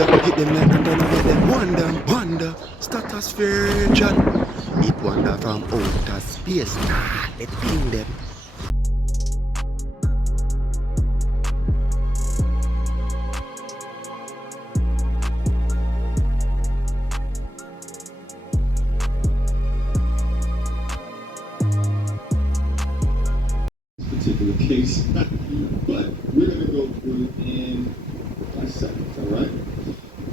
thunder. Hit them like thunder, now make them wonder, wonder. Stratosphere John. It wander from outer space. Nah, let's ping them. Particular case, but we're going to go through in 5 seconds, all right?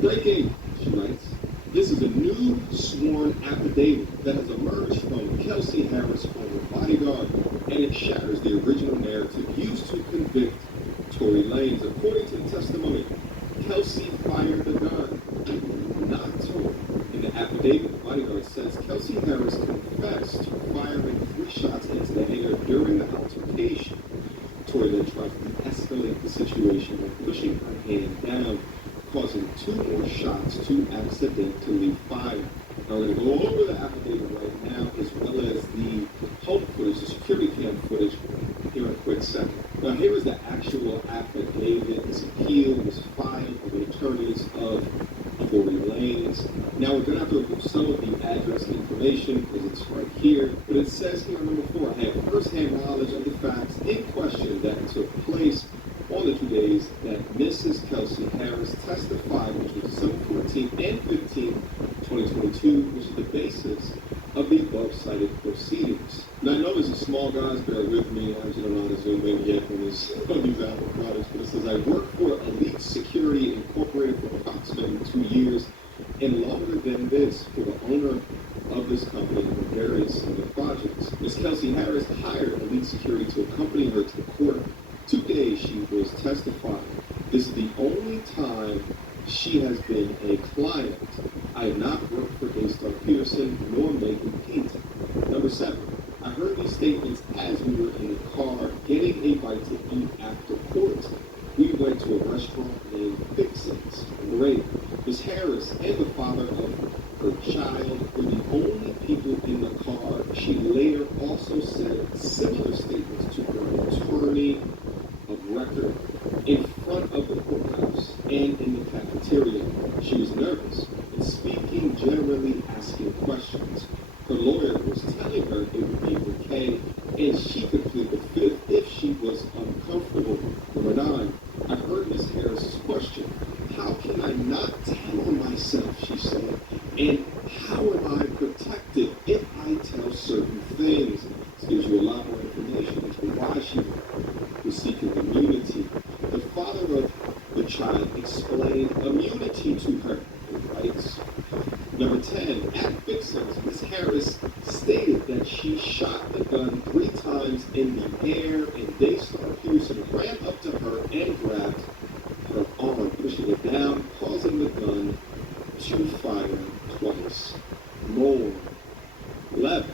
Breaking, she writes, this is a new sworn affidavit that has emerged from Kelsey Harris, former bodyguard, and it shatters the original narrative used to convict Tory Lanez. According to the testimony, Kelsey fired the gun, not Tory. In the affidavit, the bodyguard says Kelsey Harris confessed to firing 3 shots into the hangar during the altercation. Tory then tried to escalate the situation by pushing her hand down, causing 2 more shots to accidentally fire. Now we're going to go over the affidavit right now, as well as the home footage, the security cam footage, here in a quick second. Now here is the actual affidavit. This appeal was filed by the attorneys of Tory Lanez. Now we're going to have to remove some of the address information because it's right here. But it says here on number 4, I have first-hand knowledge of the facts in question that took place on the 2 days that Mrs. Kelsey Harris testified, which was December 14th and 15th, 2022, which is the basis of the above-cited proceedings. Now I know this is small, guys, bear with me. I actually don't know how to zoom in yet on these Apple products, but it says, I worked for Elite Security Incorporated for approximately 2 years, and longer than this for the owner of this company for various other projects. Ms. Kelsey Harris hired Elite Security to accompany her to the court. 2 days she was testifying. This is the only time she has been a client. I have not worked for Daystar Peterson nor Megan Pete. Number 7, I heard these statements as we were in the car getting a bite to eat after court. We went to a restaurant named Fixins. Great. Ms. Harris and the father of her child were the only people in the car. She later also said similar statements to her attorney of record in front of the courthouse and in the cafeteria. She was nervous and speaking, generally asking questions. Her lawyer was telling her it would be okay and she could plead the fifth if she was uncomfortable. Number 9, I heard Ms. Harris's question. How can I not tell myself, she said, and how am I protected if I tell certain things? This gives you a lot more information as to why she was seeking immunity. The father of the child explained immunity to her, right? Number 10, at Fixins, Ms. Harris stated that she shot the gun 3 times in the air, and Daystar Peterson ran up to her and grabbed her arm, pushing it down, causing the gun to fire twice more. 11,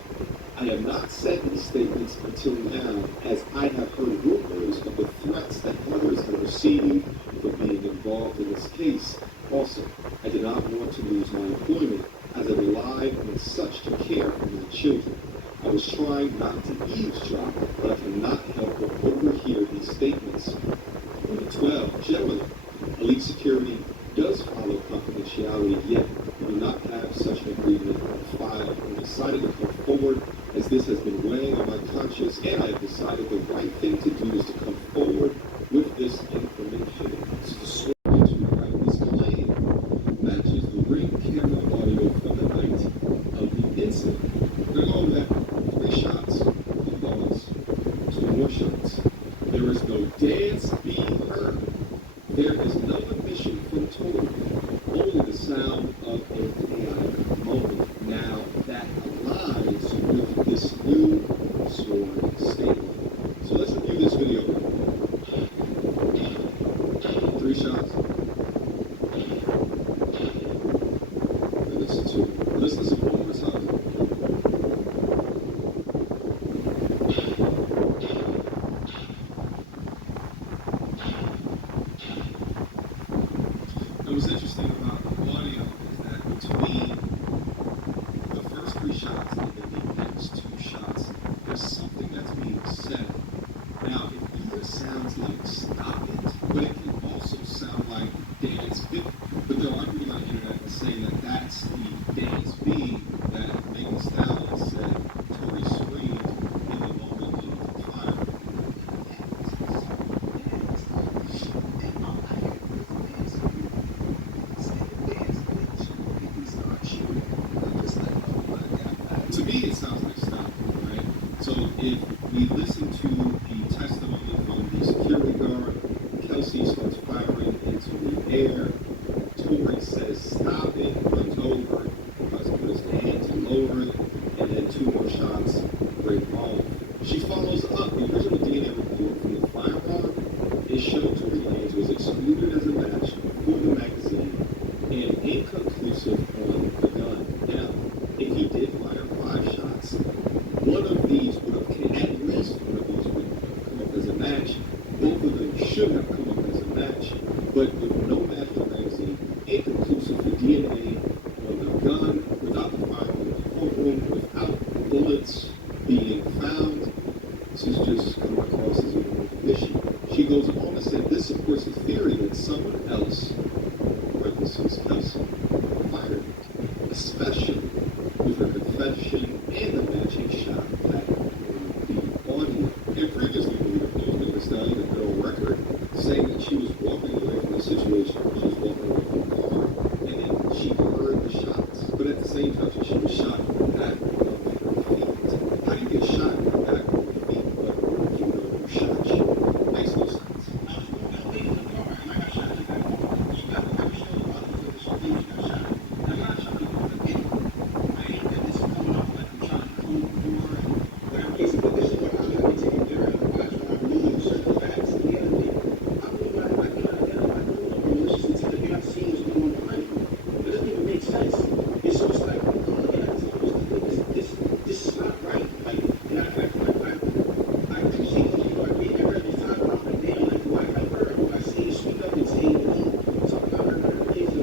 I have not said these statements until now, as I have heard rumors of the threats that others have received for being involved in this case. Also, I did not want to lose my employment as I relied on such to care for my children. I was trying not to eavesdrop, but I cannot help but overhear these statements. Number 12, generally, Elite Security does follow confidentiality, yet we do not have such an agreement on file. I decided to come forward as this has been weighing on my conscience, and I have decided the right thing to do is to come forward with this information. It's the story to write this claim matches the ring camera audio from the night of the incident. We're going to go over that. 3 shots, applause, 2 more shots. There is no dance being heard. There is no admission from Tory, only the sound of a chaotic moment. Now that aligns with this new sworn statement. So let's review this video. 3 shots. And listen to it. Let's listen to one more time. And what's interesting about the audio is that between the first 3 shots and then the next 2 shots, there's something that's being said. Now, it either sounds like stop it, but it can also sound like Dance B. But there are people on the internet that say that that's the Dance B that Megan Thee Stallion said Tory screamed in the moment of the fire. To me, it sounds like stop, right? So if we listen to the testimony from the security guard, Kelsey starts firing into the air. Tory says stop it, runs over, tries to put his hand to lower it, and then 2 more shots break off. She follows up. The original DNA report from the firearm, it showed Tory Lanez was excluded as a match for the magazine and inconclusive on the gun. Now, if he did fire 5 shots, one of these would have, at least one of these would have come up as a match. Both of them should have come up as a match, but with no match in the magazine, inconclusive for DNA on the gun, without the firearm in the courtroom, without bullets being found. This is just coming across as even more fishy. She goes on to say this supports the theory that someone else, parentheses Kelsey, fired, especially with her confession and the matching shot back on the audio. And previously, we opposed Megan Thee Stallion to go on record saying that she was walking away from the situation. She was walking away from the car, and then she heard the shots. But at the same time, she was shot in the back of her feet. How do you get shot in the back of your feet, but you know who shot you? Makes no sense. I was going down late in the car, and I got shot in the back. You got the picture of the body of this lady got shot. I'm not trying to go to the video. I ain't that this is coming off like I'm trying to prove more. Like, basically, this is what I got to take care of. I knew certain facts. At the end of the day, I believe I can identify the maliciously to the guy seeing what's going on behind me. It doesn't even make sense. It's just like, I'm looking at this, I'm just like, this is not right. Like, matter of fact, I see these people, I read every time, and I'm like, damn, like, do I help her? Do I see you speak up and say, talk about her kids?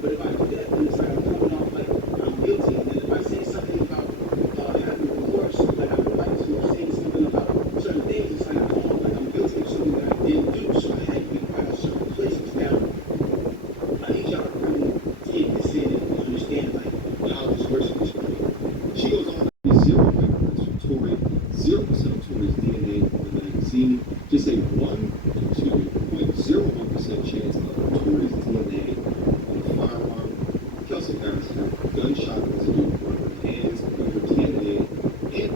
But if I do that, then it's like I'm coming off like I'm guilty. And then if I say something about having remorse, like I would like to say something about certain things, it's like I come off like I'm guilty of something that I didn't do. So I had to be quiet at certain places. Now, I need y'all to really take this in and understand like how this works in this community. She goes on to be 0 fingerprints from Tory, 0% of Tory's DNA in the magazine, just a 0.01% chance of Tory's DNA on the firearm. Kelsey Harris had a gunshot residue on her hands, and her DNA and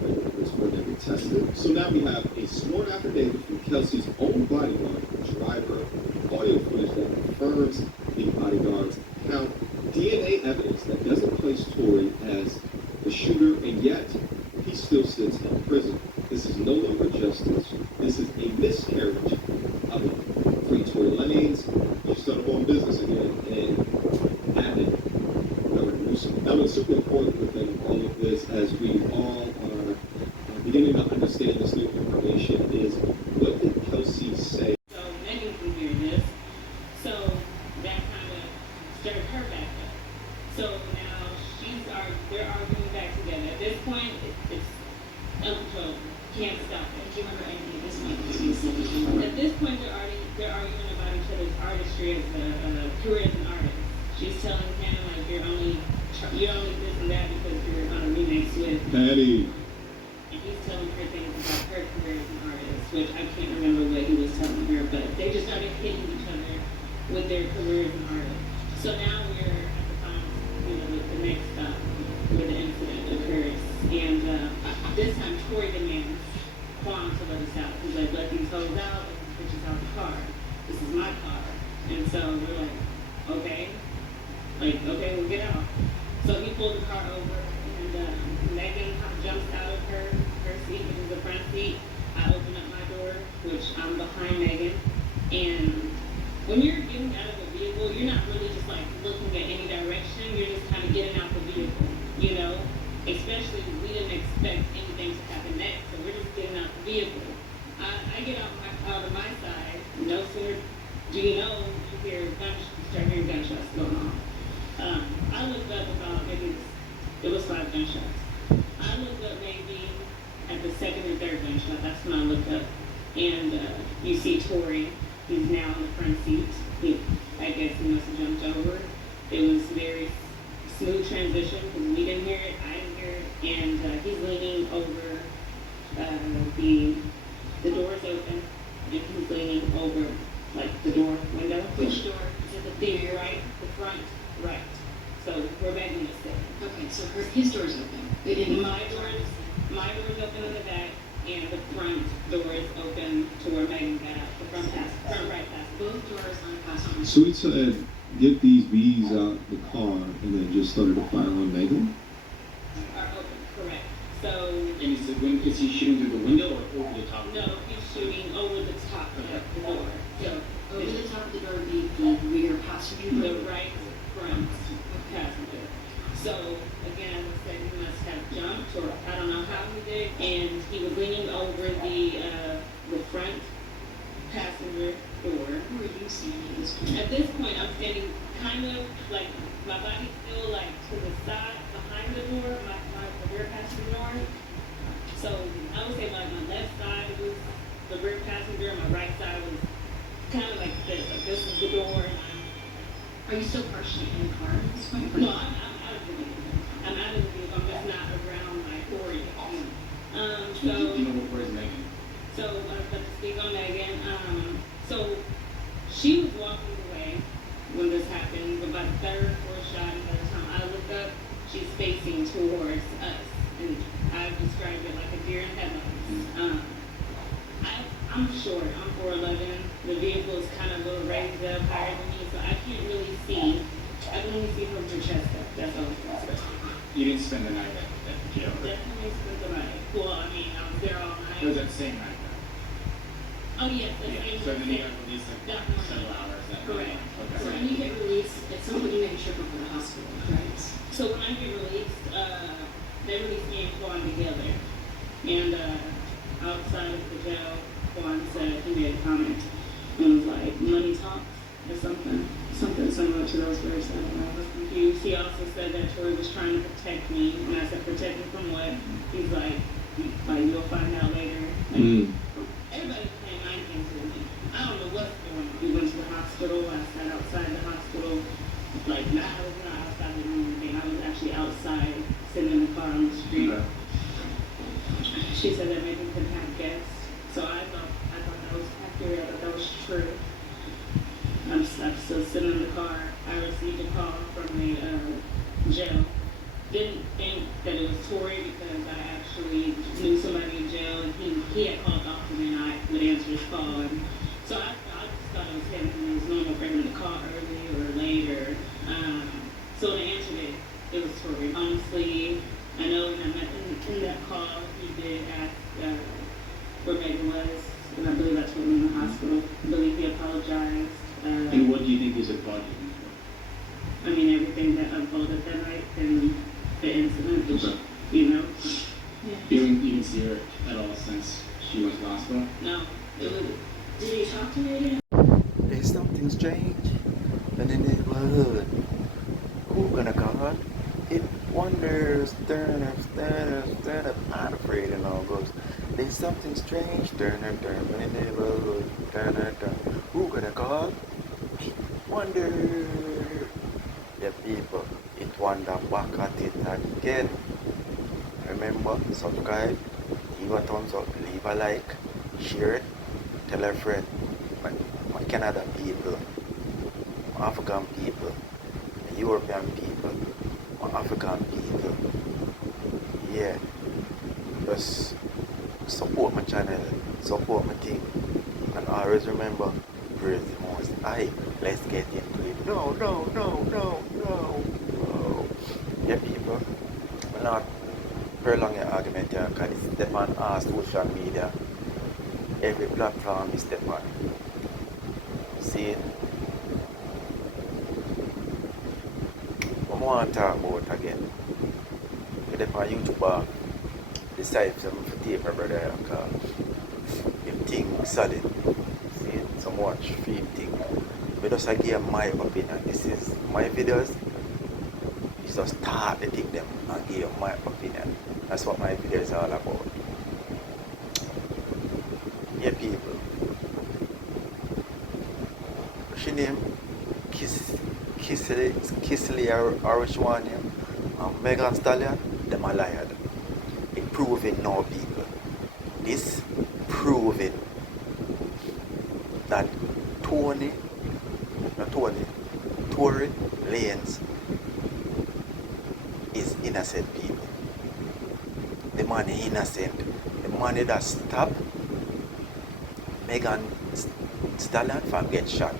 fingerprints were never tested. So now we have a sworn affidavit from Kelsey's own bodyguard, driver, audio footage that confirms the bodyguard's account, DNA evidence that doesn't place Tory as the shooter, and yet he still sits in prison. This is no longer justice. This is a miscarriage of it. Free Tory Lanez. She started her own business again and added Governor Newsom. Now, what's super important within all of this, as we all are beginning to understand this new information, is what did Kelsey say? So Megan can hear this. So that kind of stirred her back up. So now they're arguing back together. At this point, it's uncontrollable. Can't stop it. Do you remember anything at this point? At this point, they're arguing about each other's artistry as a career as an artist. She's telling him like you're only this and that because you're on a remix with Patty. And he's telling her things about her career as an artist, which I can't remember what he was telling her, but they just started hitting each other with their career as an artist. So now we're at the time, the next stop where the incident occurs. And this time Tory demands Quan to let us out. He's like, let these hoes out, let these bitches out the car. This is my car. And so we're like, okay. Okay, we'll get out. So he pulled the car over, and Megan jumps out of her seat, which is the front seat. I open up my door, which I'm behind Megan. And when you're getting out of the vehicle, you're not really just like looking at any direction. You're just kind of getting out the vehicle, Especially we didn't expect anything to happen next, so we're just getting out the vehicle. I get out of my side. No sooner do you know, you start hearing gunshots going on. I looked up about maybe it was 5 gunshots. I looked up maybe at the 2nd or 3rd gunshot. That's when I looked up, and you see Tory. He's now in the front seat. I guess he must have jumped over. It was very smooth transition because we didn't hear it, I didn't hear it, and he's leaning over the door's open, and he's leaning over like the door window. Which door? Is it the The right, the front, right. So we're back in the set. Okay, so his door's open. They didn't. My door's open in the back, and the front door is open to where Megan got out. The front right pass. Both doors on the pass on. So he said, get these bees out the car, and then just started to fire on Megan? Are open, correct. So And is he shooting through the window or over the top? no, he's shooting over the top of the door. So Over the top of the door would be the rear passenger the door. right front passenger. So again, as I said, he must have jumped, or I don't know how he did, and he was leaning over the front passenger door. Who are you standing at this point? At this point, I'm standing kind of like my body's still like to the side behind the door, my rear passenger door. So I would say like my left side was the rear passenger, my right side was kind of like this. Like this is the door, and Are you still partially in the car at this point? I'm out of the vehicle. I'm out of the vehicle. I'm just not around my door yet. Do you know where's Megan? So I was about to speak on Megan. So she was walking away when this happened, about the third, fourth shot, and by the time I looked up, she's facing towards us. And I've described it like a deer in headlights. I'm short, I'm 4'11". The vehicle is kind of a little raised up higher than me, so I can't really see. I can only see from her chest up. That's all I can say. You didn't spend the night at the jail, right? Definitely spent the night. Well, I mean, I was there all It was night. that same night, though. Oh, yes, the Yeah, same. so then you got released like Definitely. several hours that Correct. night. So Okay. when you get released, at some point you make a trip over to the hospital, right? So when I get released, they released me and Quan together. And outside of the jail, Quan said he made a comment and was like, money talks or something similar to those words. And I was confused. He also said that Troy was trying to protect me, and I said, protect me from what? He's like you'll find out later. Like, everybody's playing mind games with me. I don't know what's going on. We went to the hospital. I sat outside the hospital. Like, I was not outside the room again. I was actually outside, sitting in the car on the street. Okay. She said that maybe couldn't have guests. So I thought that was accurate. I thought that was true. I'm still sitting in the car. I received a call from the jail. Didn't think that it was Tory because I actually knew somebody in jail, and he had called often, and I would answer his call. And so I just thought it was him, and it was normal for him to call early or later. So when I answered it, it was Tory. Honestly, I know in that call he did ask where Megan was, and I believe I told him in the hospital. I believe he apologized. And what do you think is a body? I mean, everything that unfolded that night and the incident, Okay. you know. You didn't see her at all since she went to the hospital? No, it was. Did you talk to me again? There's something strange in the neighborhood. Who gonna call? It wonders, turn up, not afraid and all goes. There's something strange, turn in the neighborhood, turn. Who gonna call? It wonder. The people, it wonder back at it again. Remember, subscribe, give a thumbs up, leave a like, share it, tell a friend. My Canada people, my African people, my European people, my African people. Yeah, just support my channel, support my thing, and always remember, praise the Most High. Let's get into it. No. Yeah, people, we're not prolong your argument here, because it's step on our social media. Every platform is step on. See it? What I want to talk about again? If they're on YouTube, decide to take my brother here, because him thing solid. See it? Some watch, film thing. But just I give my opinion. This is my videos. You just start to take them and give my opinion. That's what my video is all about. Yeah, people. She she name Kissily or which one name? Megan Stallion, them a liar. It proving now, people. This proving that Tory Lanez is innocent, people. The man is innocent. The man that stopped Megan Stallion from get shot.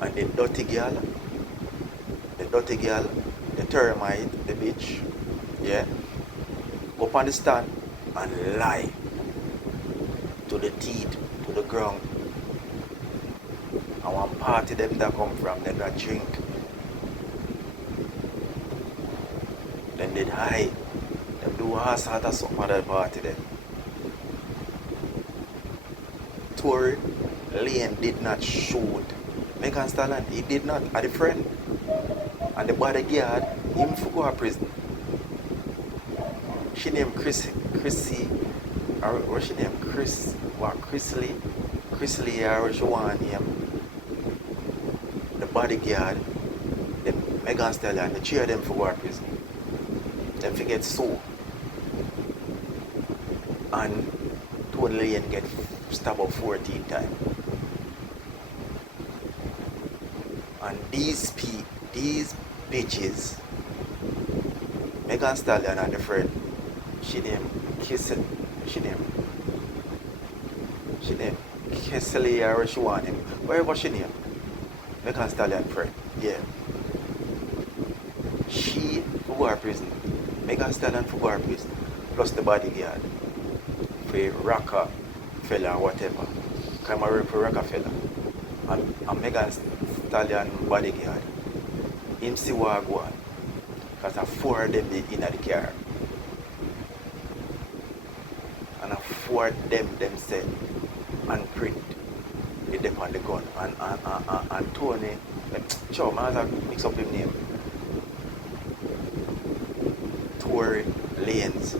And the dirty girl, the termite, the bitch, yeah, go up on the stand and lie to the teeth, to the ground. And one party them that come from, them that drink. Then they hide. Them do all sort of something at that party then. Tory Lanez did not shoot Megan Stallion. He did not. At the friend. And the bodyguard, him for go to prison. She named Chrissy, or what she named? Chrisley, or she want him. The bodyguard, the Megan Stallion, the three of them for go to prison. Them forget so. And Tory Lanez get stabbed up 14 times. And these bitches, Megan Stallion and the friend, she named Kissily or she want him. Wherever she named Megan Stallion friend, yeah. She for go to prison. Megan Stallion for go to prison. Plus the bodyguard for rocker fella or whatever. Camera for rocker fella. And Megan Stallion bodyguard. Him see what go on. Because a four of them in the car. And a four of them said and print the dep on the gun. And Tony, sure, man has mix up his name. Tory Lanez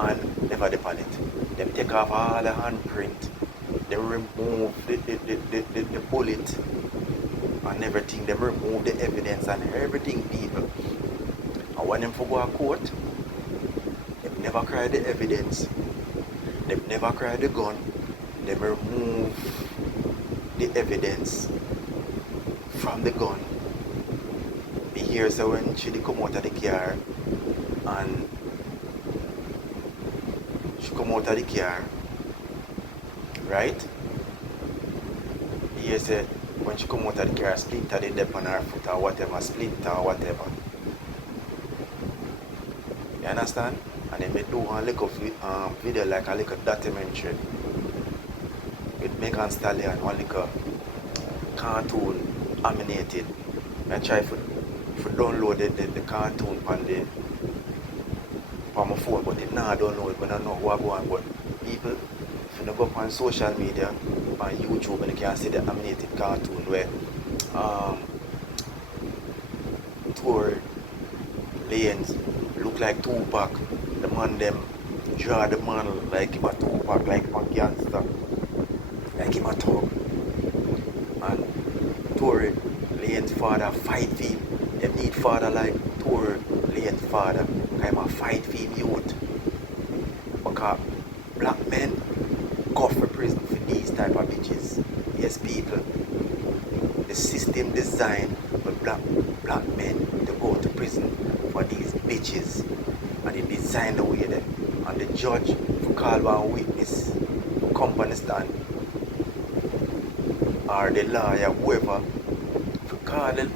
and never dep on it. Them take off all the handprint. They remove the bullet and everything. They remove the evidence and everything, people. And when them for go to court, they never cry the evidence. They never cry the gun. They remove the evidence from the gun. Me hear so when she come out of the car and she come out of the car, right? He said when she come out of the car, splinter the dep on her foot or whatever, splinter or whatever. You understand? And then they do one little video like a little documentary with Megan Stallion, one little cartoon animated. I try to download the cartoon on my phone, but it now download when I know what go on. But people, if you go up on social media, on YouTube, and you can see the animated cartoon where Tory Lanez look like Tupac. The man them draw the man like him a Tupac, like him a gangster, like him a thug. And Tory Lanez father fight for him. They need father like Tory Lanez father. I'm a fight for him youth. Because black men go for prison for these type of bitches. Yes, people. The system designed for black men to go to prison for these bitches. And they designed the way there. And the judge for call one witness for come on the stand. Or the lawyer, whoever, for call the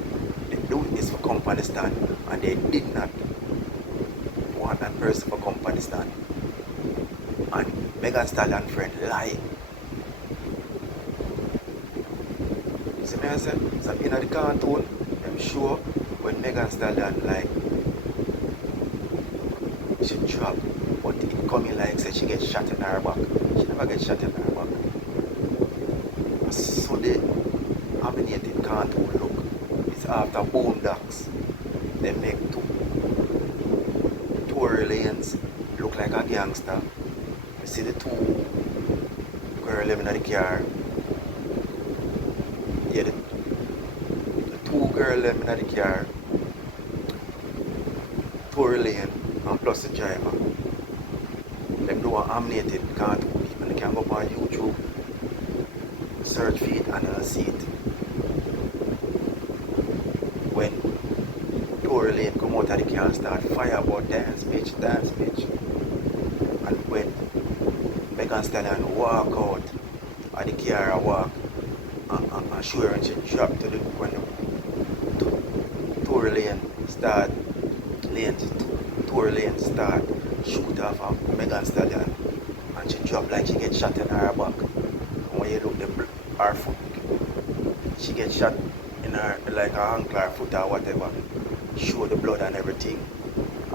witness for come on the stand. And they did not want that person for come on the stand. And Megan Stallion friend lie. You see me I say? So in the cartoon, I'm sure when Megan Stallion like she drop, but it coming like say she gets shot in her back. She never gets shot in her back. So the animated cartoon look. It's after Boondocks. They make Tory Lanez look like a gangster. You see the two girls living in the car Yeah, the two girls them in the car, Tory Lane and plus the driver. Them do an animated cartoon people. They can go up on YouTube, search for it and they'll see it. When Tory Lane come out of the car and start fire about dance bitch. And when Megan Stallion walk out of the car and walk and show her and she drop to the when Tory Lane start shoot off of Megan Stallion and she drop like she get shot in her back. And when you look her foot, she get shot in her like her ankle or foot or whatever. Show the blood and everything.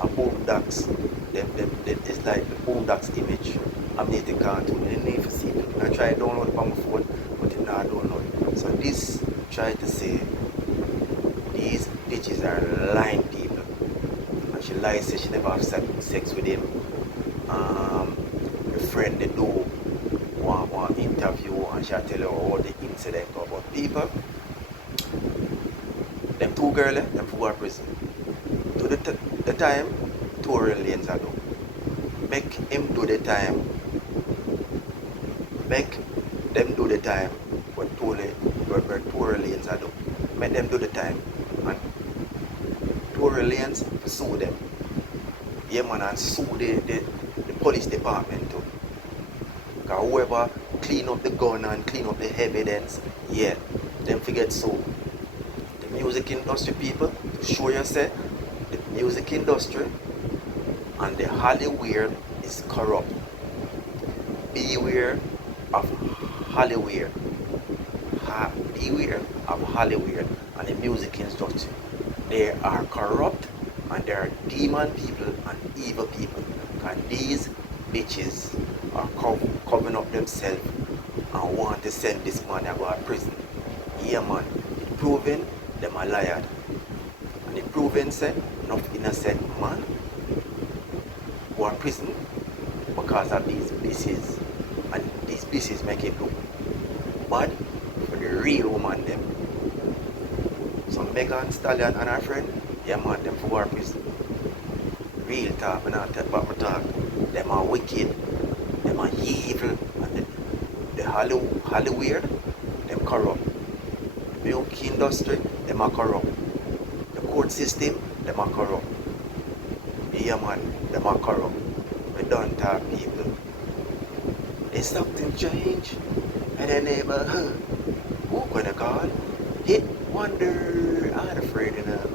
And Boondocks, it's like the Boondocks image. I'm native cartoon. You need to see it. I try to download it on my phone, but it not download. So this try to say these bitches are lying people. And she lies, say she never have sex with him. A friend they do one interview and she tell her all the incident about people. Them two girls, them go to prison. To the time, Tory Lanez are do. Make him do the time. Make them do the time what Tory Lanez are do. Make them do the time. And Tory Lanez sue them. Yeah man, and sue the police department too. Because whoever clean up the gun and clean up the evidence, yeah, them forget so. The music industry people, to show yourself, the music industry and the Hollywood is corrupt. Beware of Hollywood. Beware of Hollywood and the music industry. They are corrupt and they are demon people and evil people. And these bitches are covering up themselves and want to send this man to go to prison. Yeah man, it's proven them are liars. And it proven say enough innocent man go to prison because of these bitches. And these bitches make it look bad for the real woman them. So Megan Stallion and her friend, yeah man, them go to prison. Real talk, and I tell about my talk. Them are wicked, them are evil, and the Hollywood, them corrupt. The music industry, them are corrupt. The court system, them are corrupt. Yeah man, them are corrupt. We don't talk people. There's something strange in the neighborhood. Who gonna call? Hit wonder, I'm afraid enough.